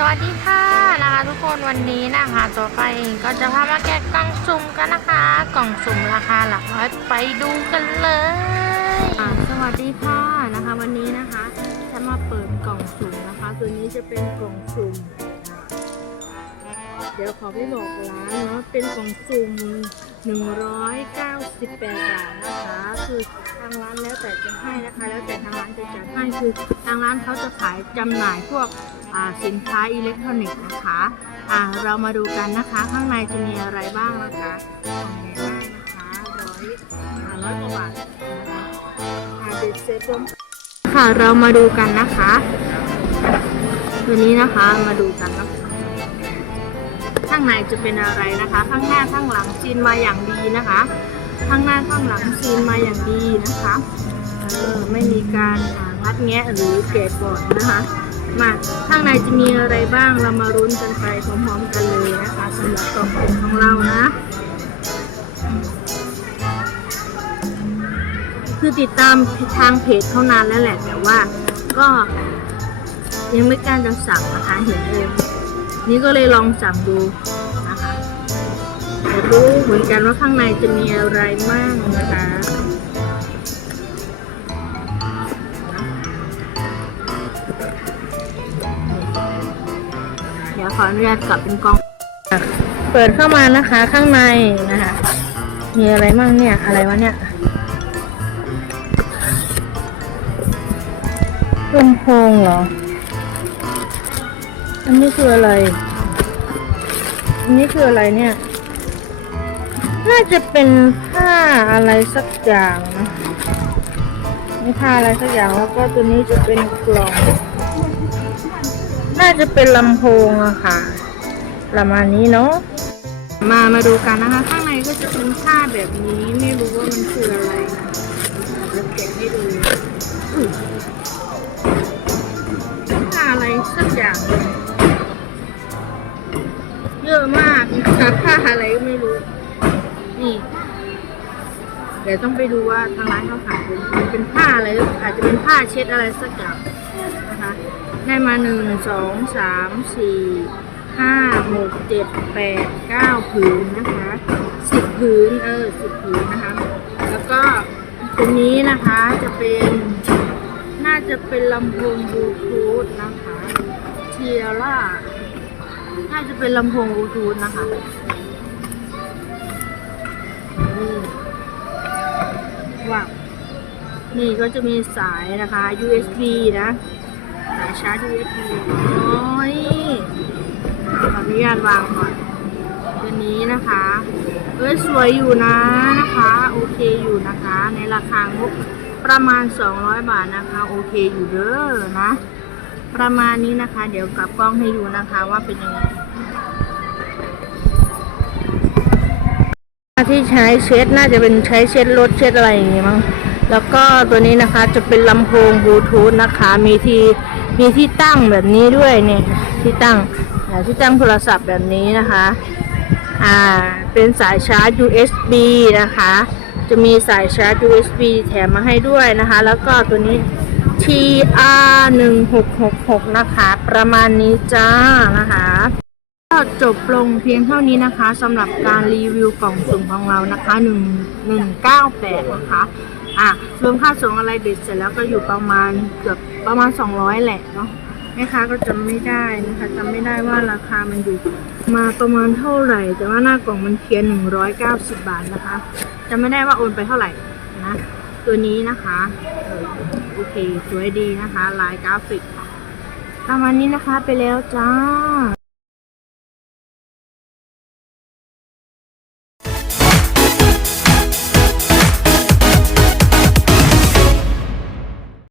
สวัสดีค่ะนะคะทุกคนวันนี้นะคะตัวไปเองก็จะพามาแกะกล่องสุ่มกันนะคะ กล่องสุ่มราคาหลักร้อยไปดูกันเลยสวัสดีค่ะนะคะ วันนี้นะคะจะมาเปิดกล่องสุ่มนะคะตัวนี้จะเป็นกล่องสุ่มเดี๋ยวขอไปบอกร้านเนาะเป็นกล่องสุ่ม198บาทนะคะคือางร้านแล้วแต่จะให้นะคะ แล้วแต่ทางร้านจะจัดให้คือทางร้านเขาจะขายจำหน่ายพวกสินค้าอิเล็กทรอนิกส์นะคะอ่าเรามาดูกันนะคะ ข้างในจะมีอะไรบ้างนะคะของใหญ่ได้นะคะร้อยร้อยกว่าบาทนะคะค่ะเบ็ดเสร็จรวมค่ะเรามาดูกันนะคะตัวนี้นะคะมาดูกันนะคะข้างในจะเป็นอะไรนะคะ ข้างหน้าข้างหลังซีนมาอย่างดีนะคะ ข้างหน้าข้างหลังซีนมาอย่างดีนะคะเออไม่มีการงัดแงะหรือแกะก่อนนะคะมาข้างในจะมีอะไรบ้างเรามารุ้นกันไปพร้อมๆกันเลยนะคะสำหรับกล่องของเรานะคือติดตามทางเพจเท่านานแล้วแหละ แต่ว่าก็ยังไม่กล้าจะสั่งนะคะเห็นเองนี่ก็เลยลองสั่งดู แต่รู้เหมือนกันว่าข้างในจะมีอะไรมั่งนะคะเดี๋ยวขออนุญาตกลับเป็นกล้อง เปิดเข้ามานะคะข้างในนะคะ มีอะไรมั่งเนี่ย อะไรวะเนี่ยลำโพงเหรอ อันนี้คืออะไร อันนี้คืออะไรเนี่ย น่าจะเป็นผ้าอะไรสักอย่างนะนี่ผ้าอะไรสักอย่างแล้วก็ตัวนี้จะเป็นกล่อง น่าจะเป็นลำโพงอะค่ะ ประมาณนี้เนาะ มามาดูกันนะคะ ข้างในก็จะเป็นผ้าแบบนี้ไม่รู้ว่ามันคืออะไรนะเดี๋ยวแกะให้ดูผ้าอะไรสักอย่าง เยอะมากนะคะผ้าอะไรไม่ ดี๋ยวต้องไปดูว่าทางร้านเขาขายเป็นเป็นผ้าอะไรหรืออาจจะเป็นผ้าเช็ดอะไรสักอย่างนะคะได้มาหนึ่งสองสามสี่ห้าหกเจ็ดแปดเก้าผืนนะคะสิบผืนเออสิบผืนนะคะ แล้วก็ตัวนี้นะคะจะเป็นน่าจะเป็นลำโพงบลูทูธนะคะเทียร่าน่าจะเป็นลำโพงบลูทูธนะคะ ว้าวนี่ก็จะมีสายนะคะ USB นะ สายชาร์จ USB โอ้ยขออนุญาตวางก่อนตัวนี้นะคะ เอ้ยสวยอยู่นะนะคะ โอเคอยู่นะคะ ในราคางบประมาณ 200 บาทนะคะ โอเคอยู่เด้อนะ ประมาณนี้นะคะ เดี๋ยวกลับกล้องให้ดูนะคะว่าเป็นยังไง ที่ใช้เช็ดน่าจะเป็นใช้เช็ดรถเช็ดอะไรอย่างงี้มั้งแล้วก็ตัวนี้นะคะจะเป็นลำโพงบลูทูธนะคะ มีที่มีที่ตั้งแบบนี้ด้วยเนี่ยที่ตั้งที่ตั้งโทรศัพท์แบบนี้นะคะอ่าเป็นสายชาร์จ USB นะคะ จะมีสายชาร์จ USB แถมมาให้ด้วยนะคะ แล้วก็ตัวนี้ TR 1 6 6 6นะคะ ประมาณนี้จ้านะคะ จบลงเพียงเท่านี้นะคะสำหรับการรีวิวกล่องสุ่มของเรานะคะ1 198 นะคะอะรวมค่าส่งอะไรเบ็ดเสร็จแล้วก็อยู่ประมาณเกือบประมาณ 200 แหละเนาะแม่ค้าก็จำไม่ได้นะคะจำไม่ได้ว่าราคามันอยู่มาประมาณเท่าไหร่ แต่ว่าหน้ากล่องมันเขียน 190 บาทนะคะจำไม่ได้ว่าโอนไปเท่าไหร่นะตัวนี้นะคะโอเคสวยดีนะคะลายกราฟิกประมาณนี้นะคะไปแล้วจ้า